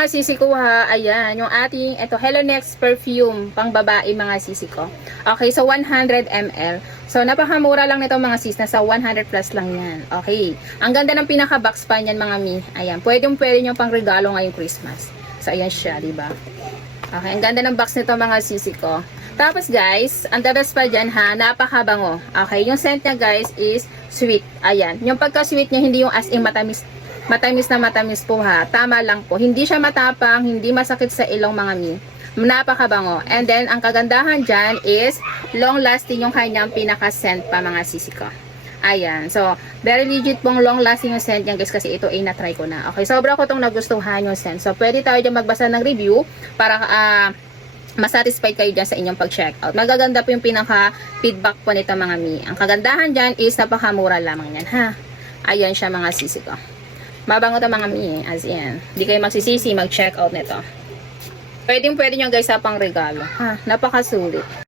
mga sisi ko ha, ayan, yung ating, ito, Hello Next perfume, pang babae mga sisi ko. Okay, so 100 ml. So, napakamura lang nito mga sis, nasa 100 plus lang yan. Okay, ang ganda ng pinaka-box pa niyan mga mi. Ayan, pwede nyo pang regalo ngayong Christmas. So, ayan siya, diba? Okay, ang ganda ng box nito mga sisi ko. Tapos guys, ang the best pa dyan ha, napakabango. Okay, yung scent niya guys is sweet. Ayan, yung pagka-sweet niya, hindi yung as in matamis na matamis po ha. Tama lang po. Hindi siya matapang, hindi masakit sa ilong mga mi. Napakabango. And then, ang kagandahan dyan is long lasting yung kanyang pinaka-scent pa mga sisi ko. Ayan. So, very legit pong long lasting yung scent niya guys kasi ito ay na-try ko na. Okay, sobra ko itong nagustuhan yung scent. So, pwede tayo dyan magbasa ng review para masatisfied kayo dyan sa inyong pag-check out. Magaganda po yung pinaka-feedback po nito mga mi. Ang kagandahan dyan is napakamura lamang yan ha. Ayan siya mga sisi ko. Mabango ito mga mi, as in. Hindi kayo magsisisi mag-check out nito. Pwede nyo guys sa pang regalo. Ha, napakasulit.